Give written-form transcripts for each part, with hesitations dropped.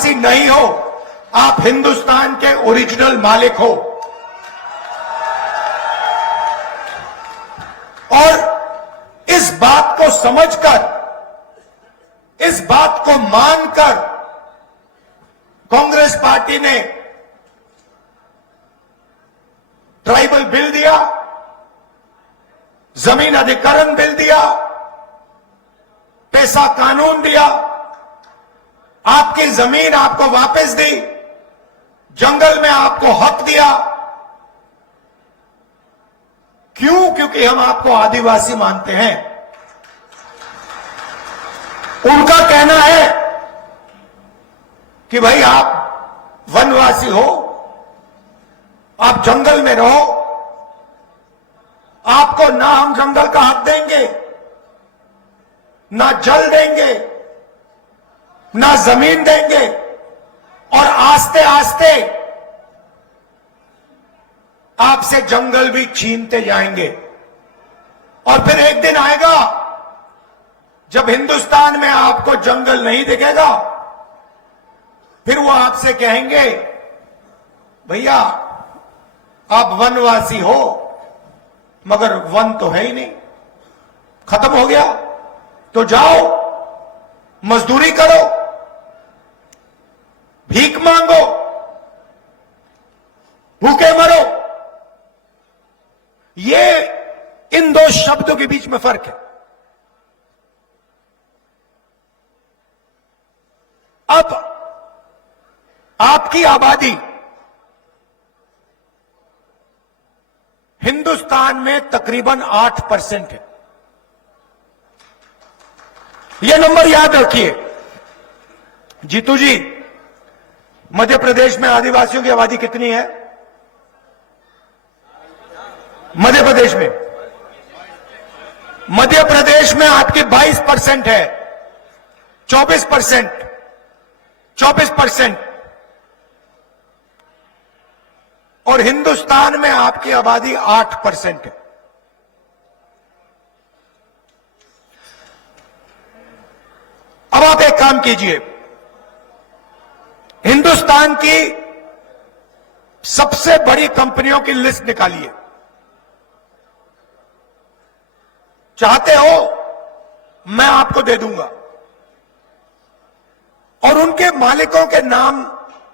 आदिवासी नहीं हो, आप हिंदुस्तान के ओरिजिनल मालिक हो। और इस बात को समझकर, इस बात को मानकर कांग्रेस पार्टी ने ट्राइबल बिल दिया, जमीन अधिग्रहण बिल दिया, पैसा कानून दिया, आपकी जमीन आपको वापस दी, जंगल में आपको हक दिया। क्यों? क्योंकि हम आपको आदिवासी मानते हैं। उनका कहना है कि भाई आप वनवासी हो, आप जंगल में रहो, आपको ना हम जंगल का हक देंगे, ना जल देंगे, ना जमीन देंगे, और आस्ते आस्ते आपसे जंगल भी छीनते जाएंगे। और फिर एक दिन आएगा जब हिंदुस्तान में आपको जंगल नहीं दिखेगा, फिर वो आपसे कहेंगे भैया आप वनवासी हो, मगर वन तो है ही नहीं, खत्म हो गया, तो जाओ मजदूरी करो, भीख मांगो, भूखे मरो। ये इन दो शब्दों के बीच में फर्क है। अब आपकी आबादी हिंदुस्तान में तकरीबन 8% है। यह नंबर याद रखिए। जीतू जी, मध्य प्रदेश में आदिवासियों की आबादी कितनी है? मध्य प्रदेश में आपकी 22% है, 24%, और हिंदुस्तान में आपकी आबादी 8% है। अब आप एक काम कीजिए, हिंदुस्तान की सबसे बड़ी कंपनियों की लिस्ट निकालिए। चाहते हो मैं आपको दे दूंगा, और उनके मालिकों के नाम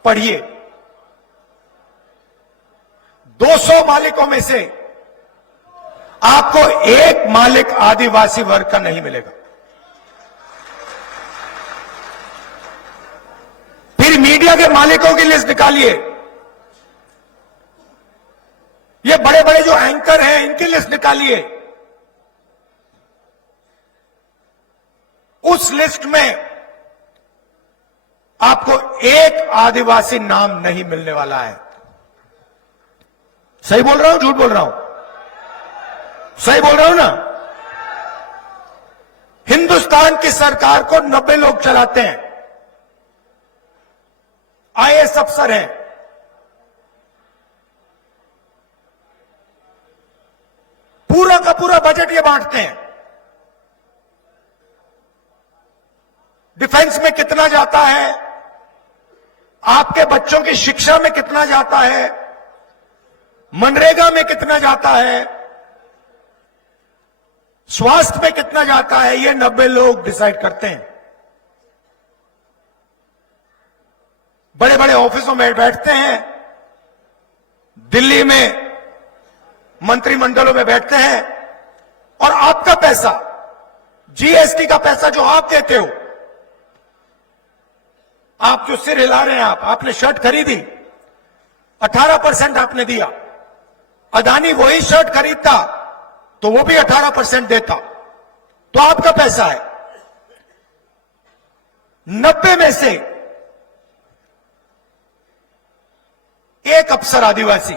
पढ़िए। 200 मालिकों में से आपको एक मालिक आदिवासी वर्ग का नहीं मिलेगा। फिर मीडिया के मालिकों की लिस्ट निकालिए। ये बड़े बड़े जो एंकर हैं इनकी लिस्ट निकालिए। उस लिस्ट में आपको एक आदिवासी नाम नहीं मिलने वाला है। सही बोल रहा हूं, झूठ बोल रहा हूं? सही बोल रहा हूं ना? हिंदुस्तान की सरकार को 90 लोग चलाते हैं, आईएएस अफसर हैं, पूरा का पूरा बजट ये बांटते हैं। डिफेंस में कितना जाता है, आपके बच्चों की शिक्षा में कितना जाता है, मनरेगा में कितना जाता है, स्वास्थ्य में कितना जाता है, ये 90 लोग डिसाइड करते हैं। बड़े बड़े ऑफिसों में बैठते हैं, दिल्ली में मंत्रिमंडलों में बैठते हैं, और आपका पैसा, जीएसटी का पैसा जो आप देते हो, आप जो सिर हिला रहे हैं, आपने शर्ट खरीदी, 18% आपने दिया। अदानी वही शर्ट खरीदता तो वो भी 18% देता, तो आपका पैसा है। 90 में से एक अफसर आदिवासी,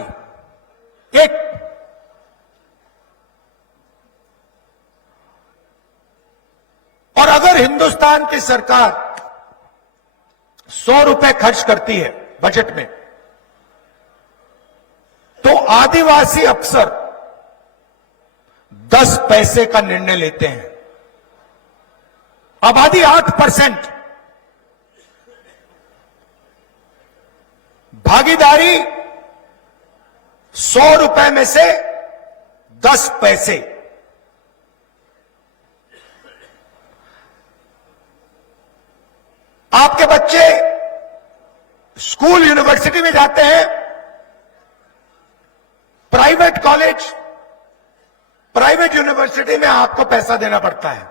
एक। और अगर हिंदुस्तान की सरकार 100 रुपए खर्च करती है बजट में, तो आदिवासी अफसर 10 पैसे का निर्णय लेते हैं। आबादी 8%, भागीदारी 100 रुपए में से 10 पैसे। आपके बच्चे स्कूल यूनिवर्सिटी में जाते हैं, प्राइवेट कॉलेज, प्राइवेट यूनिवर्सिटी में आपको पैसा देना पड़ता है,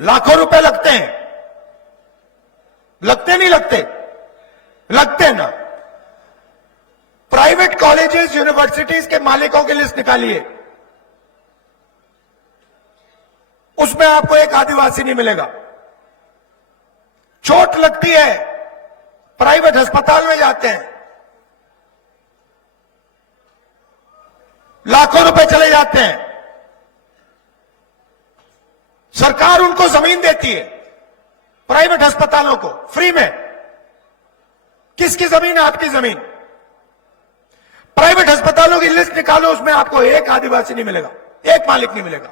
लाखों रुपए लगते हैं। लगते नहीं लगते? लगते ना। प्राइवेट कॉलेजेस यूनिवर्सिटीज के मालिकों की लिस्ट निकालिए, उसमें आपको एक आदिवासी नहीं मिलेगा। चोट लगती है, प्राइवेट अस्पताल में जाते हैं, लाखों रुपए चले जाते हैं। सरकार उनको जमीन देती है, प्राइवेट अस्पतालों को फ्री में। किसकी जमीन है? आपकी जमीन। प्राइवेट अस्पतालों की लिस्ट निकालो, उसमें आपको एक आदिवासी नहीं मिलेगा, एक मालिक नहीं मिलेगा।